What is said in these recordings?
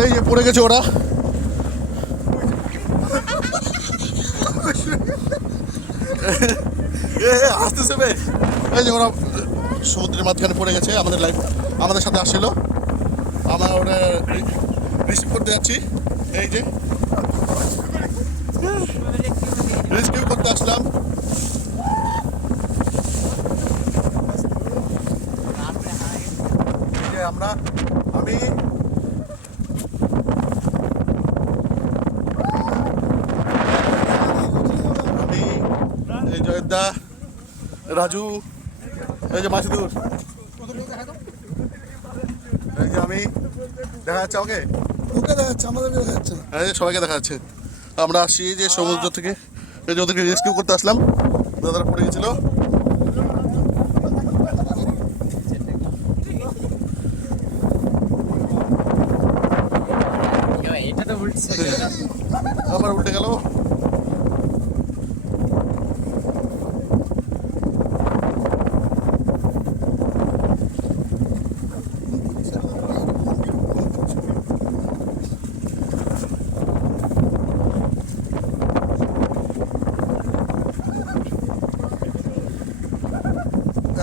এই যে পড়ে গেছে ওরা। আসতেছে বে। এই যে ওরা সমুদ্রের মাঝখানে পড়ে গেছে, আমাদের লাইফ আমাদের সাথে আসছিল, আমরা ওরা রিসিভ করতে যাচ্ছি। এই যে রেস্কিউ করতে আসলাম। এই যে আমি এই জয়দা, রাজু, এই যে মাসুদুর, এই যে আমি। দেখা যাচ্ছে আমাকে? ওকে দেখা যাচ্ছে, আমাদেরকে দেখা যাচ্ছে না। এই যে সবাইকে দেখা যাচ্ছে। আমরা আসছি যে সমুদ্র থেকে, এই যে ওদেরকে রেস্কিউ করতে আসলাম, দাদারা পড়ে গেছিল। এটা তো উল্টছে। আবার উল্টে গেল।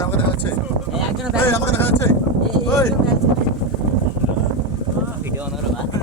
আমাকে দেখা যাচ্ছে, একজন এই আমাকে দেখা যাচ্ছে। ওই ভিডিও অন করো।